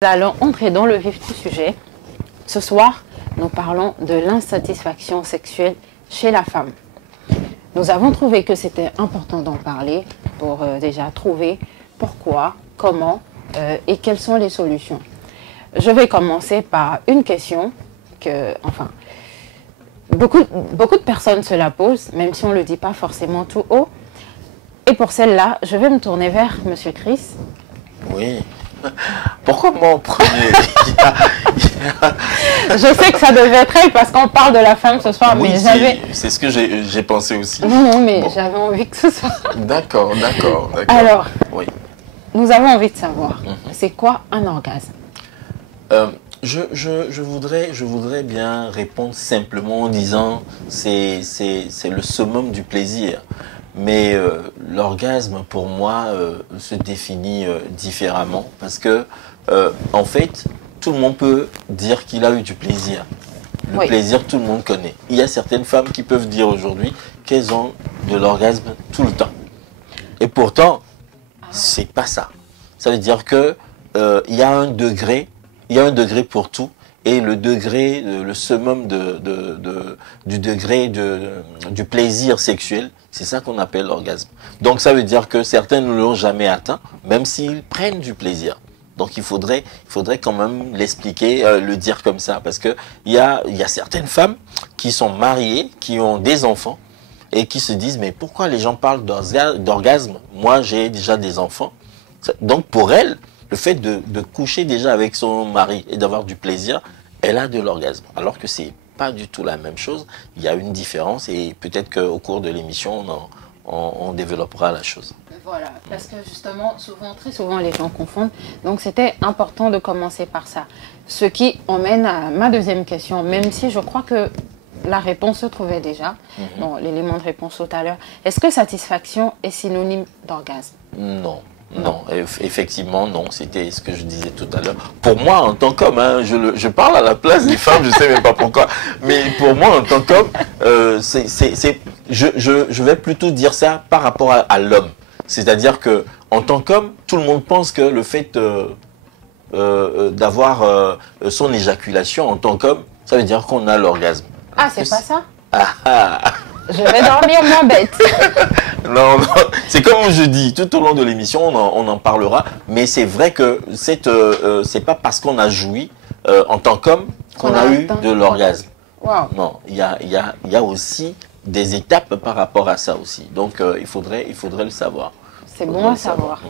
Nous allons entrer dans le vif du sujet. Ce soir, nous parlons de l'insatisfaction sexuelle chez la femme. Nous avons trouvé que c'était important d'en parler pour déjà trouver pourquoi, comment et quelles sont les solutions. Je vais commencer par une question que, beaucoup de personnes se la posent, même si on ne le dit pas forcément tout haut. Et pour celle-là, je vais me tourner vers Monsieur Chris. Oui. Pourquoi moi en premier? Je sais que ça devait être elle parce qu'on parle de la femme ce soir, oui, mais j'avais... c'est ce que j'ai pensé aussi. Non, mais bon. J'avais envie que ce soit... D'accord. Alors, oui. Nous avons envie de savoir, c'est quoi un orgasme? Je voudrais bien répondre simplement en disant c'est le summum du plaisir. Mais l'orgasme, pour moi, se définit différemment parce que, en fait, tout le monde peut dire qu'il a eu du plaisir. Le plaisir, tout le monde connaît. Il y a certaines femmes qui peuvent dire aujourd'hui qu'elles ont de l'orgasme tout le temps. Et pourtant, c'est pas ça. Ça veut dire que il y a un degré pour tout. Et le degré, le summum du degré du plaisir sexuel, c'est ça qu'on appelle l'orgasme. Donc ça veut dire que certains ne l'ont jamais atteint, même s'ils prennent du plaisir. Donc il faudrait quand même l'expliquer, le dire comme ça, parce que il y a certaines femmes qui sont mariées, qui ont des enfants, et qui se disent mais pourquoi les gens parlent d'orgasme? Moi j'ai déjà des enfants. Donc pour elles, le fait de coucher déjà avec son mari et d'avoir du plaisir, elle a de l'orgasme. Alors que c'est pas du tout la même chose. Il y a une différence et peut-être qu'au cours de l'émission, on développera la chose. Voilà, parce que justement, très souvent, les gens confondent. Donc c'était important de commencer par ça. Ce qui emmène à ma deuxième question, même si je crois que la réponse se trouvait déjà. Bon, l'élément de réponse tout à l'heure. Est-ce que satisfaction est synonyme d'orgasme? Non. Non, effectivement, non. C'était ce que je disais tout à l'heure. Pour moi, en tant qu'homme, hein, je parle à la place des femmes, je ne sais même pas pourquoi. Mais pour moi, en tant qu'homme, je vais plutôt dire ça par rapport à l'homme. C'est-à-dire que en tant qu'homme, tout le monde pense que le fait d'avoir son éjaculation en tant qu'homme, ça veut dire qu'on a l'orgasme. Ah, c'est pas ça? Ah. Je vais dormir moins bête. Non, c'est comme je dis, tout au long de l'émission, on en parlera, mais c'est vrai que c'est pas parce qu'on a joui en tant qu'homme qu'on a eu de l'orgasme. Wow. Non, il y a aussi des étapes par rapport à ça aussi. Donc il faudrait le savoir. C'est bon à savoir.